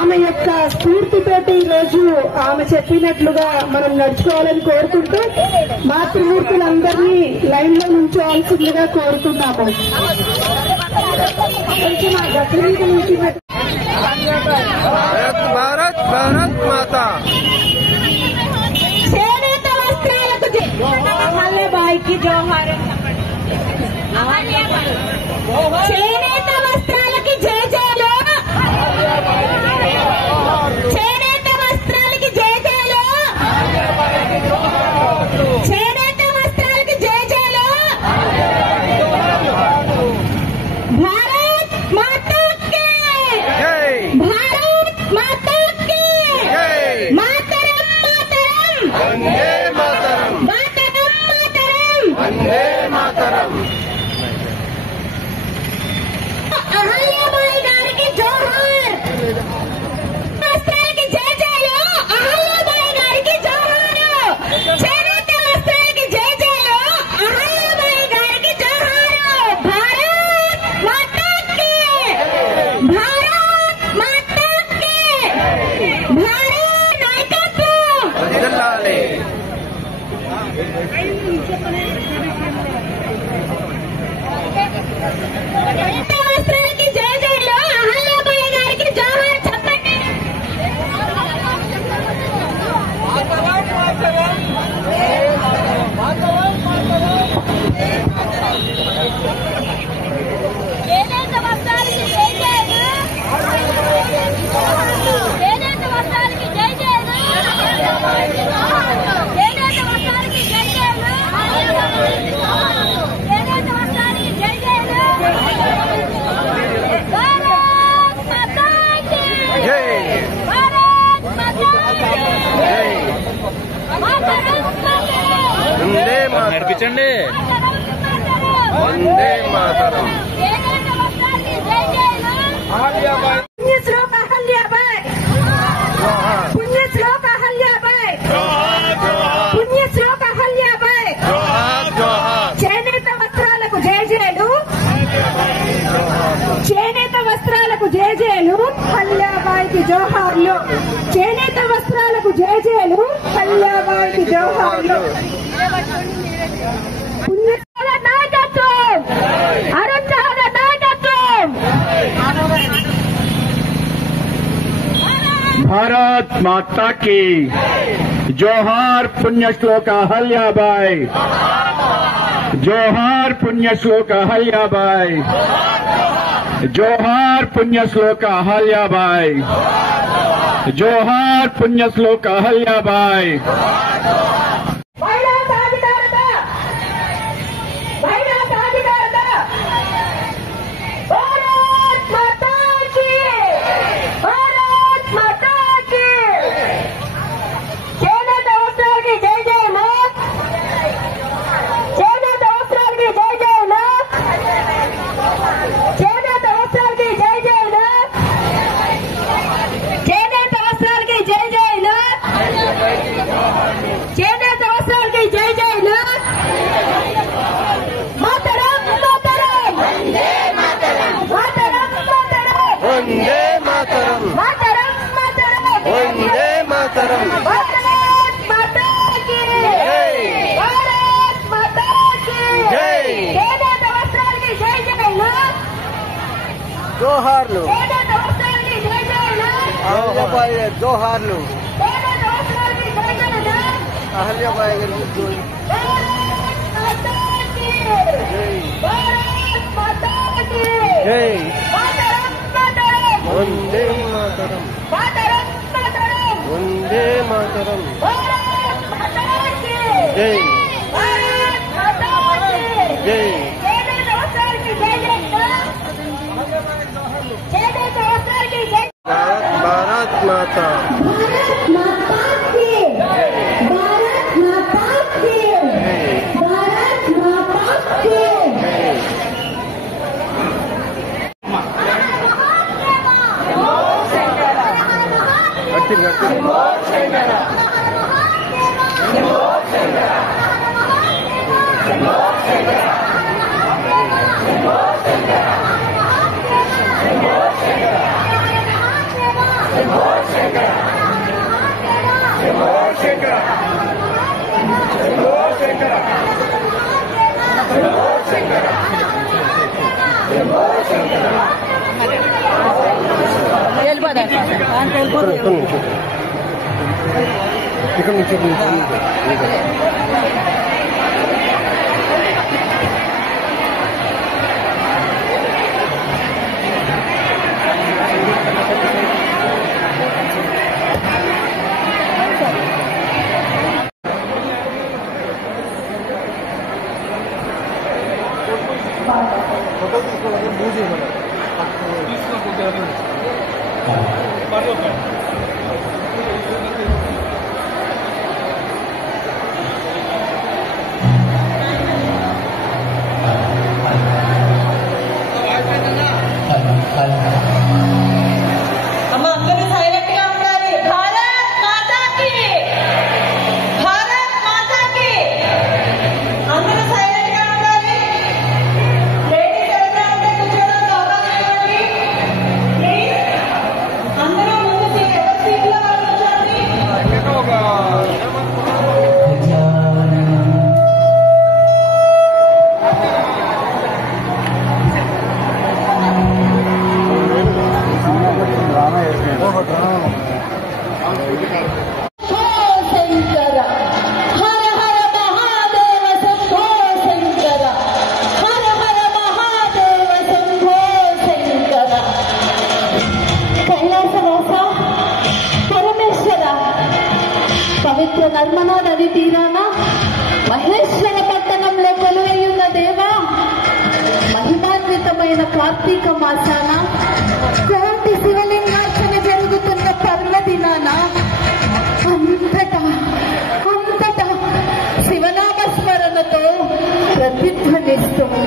ఆమె యొక్క స్ఫూర్తితోటి ఈరోజు ఆమె చెప్పినట్లుగా మనం నడుచుకోవాలని కోరుకుంటూ మాతృమూర్తులందరినీ లైన్ లో నుంచోవాల్సిందిగా కోరుతున్నాము. భారత్ భారత్ మాతా చేనేత వస్త్రాలకు అహల్యాబాయికి జోహార్. చేనేత వస్త్రాలకి జయజయలు. చేనేత వస్త్రాలకి జయజయలు. చేనేత వస్త్రాలకి జయజయలు. భారత్ మాతా కి భారత్ మాతా కి మాతరం మాతరం వందే మాతరం మాతరం మాతరం వందే మాతరం. అహల్యాబాయి గారికి జోహార్. వస్త్రాలకి జయజయలు. అహల్యాబాయి గారికి జోహార్. చేనేత వస్త్రాలకి జయజయలు. అహల్యాబాయి గారికి జోహార్. భారత్ మాతా కి భారత్ మాతా కి భారత్ నాయకత్వం. వర్ధిల్లాలి. చేనేత వస్త్రాలకి జయజయలు. అహల్యాబాయి గారికి జోహార్. చెప్పండి. చేనేత వస్త్రాలకి జయజయలు. చేనేత వస్త్రాలకి జయజయలు. చేనేత వస్త్రాలకి జయజయలు. చేనేత వస్త్రాలకి జయజయలు. భారత్ మాతా కి జై భారత్ మాతా కి జై. మాతరం మాతరం వందే మాతరం నడిపించండి. వందే మాతరం. చేనేత వస్త్రాలకి జయజయలు. అహల్యాబాయి పుణ్యశ్లోక అహల్యాబాయి. పుణ్యశ్లోక అహల్యాబాయి. పుణ్యశ్లోక అహల్యాబాయి. జోహార్ జోహార్. చేనేత వస్త్రాలకు జయజయలు. చేనేత వస్త్రాలకు జయజయలు. అహల్యాబాయికి జోహార్లు. చేనేత వస్త్రాలకు జయజయలు. అహల్యాబాయికి జోహార్లు. పుణ్యశ్లోక నాయకత్వం. అరుణాల నాయకత్వం. भारत माता की जोहार. पुण्य श्लोक अहल्याबाई. जोहार पुण्य श्लोक अहल्याबाई. जोहार पुण्य श्लोक अहल्याबाई. जोहार पुण्य श्लोक अहल्याबाई. మహిళా సాధికారత. మహిళా సాధికారత. భారత్ మాతా కి భారత్ మాతా కి. చేనేత వస్త్రాలకి జయజయలు. చేనేత వస్త్రాలకి జయజయలు. చేనేత వస్త్రాలకి జయజయలు. చేనేత వస్త్రాలకి జయజయలు. చేనేత వస్త్రాలకి జయజయలు. మాతరం మాతరం వందే మాతరం మాతరం మాతరం వందే మాతరం మాతరం మాతరం వందే మాతరం. భారత్ మాతా కి జై. భారత్ మాతా కి జై. చేనేత వస్త్రాలకి జయజయలు. జోహార్లు. చేనేత వస్త్రాలకి జయజయలు. అహల్యాబాయి జోహార్లు. చేనేత వస్త్రాలకి జయజయలు. అహల్యాబాయి గారికి భారత్ మాతా కి జై భారత్ మాతా కి జై. మాతరం మాతరం వందే మాతరం మాతరం మాతరం వందే మాతరం. భారత్ మాతా కి జై భారత్ మాతా కి జై. చేనేత వస్త్రాలకి జయజయలు. చేనేత వస్త్రాలకి జయ. భారత్ భారత్ మాతా భారత్ మాతా కి భారత్ మాతా ఇక్కడ నుంచి ఫోటో తీసుకోవాలి మూవ్ చేయమని అమ్మ అందరూ సైలెంట్ గా ఉండాలి. భారత్ మాతాకి, భారత్ మాతాకి. అందరూ సైలెంట్ గా ఉండాలి. లేడీస్ ఎవరైనా ఉంటే కూర్చోడానికి అవకాశం ఇవ్వండి. ప్లీజ్ అందరూ ముందు ఎవరి సీట్లో వాళ్ళు కూర్చోండి. శంకర హర హర మహాదేవ శంభో శంకర హర హర మహాదేవ శంభో శంకర. కైలాసవాస పరమేశ్వర, పవిత్ర నర్మదా నది తీరాన మహేశ్వర పట్టణంలో కొలువైయున్న దేవా, మహిమాన్వితమైన కార్తీక మాసాన కోటి శివలింగార్చన జరుగుతున్న పర్వదినాన అంతటా శివనామ స్మరణతో ప్రతిధ్వనిస్తుంది.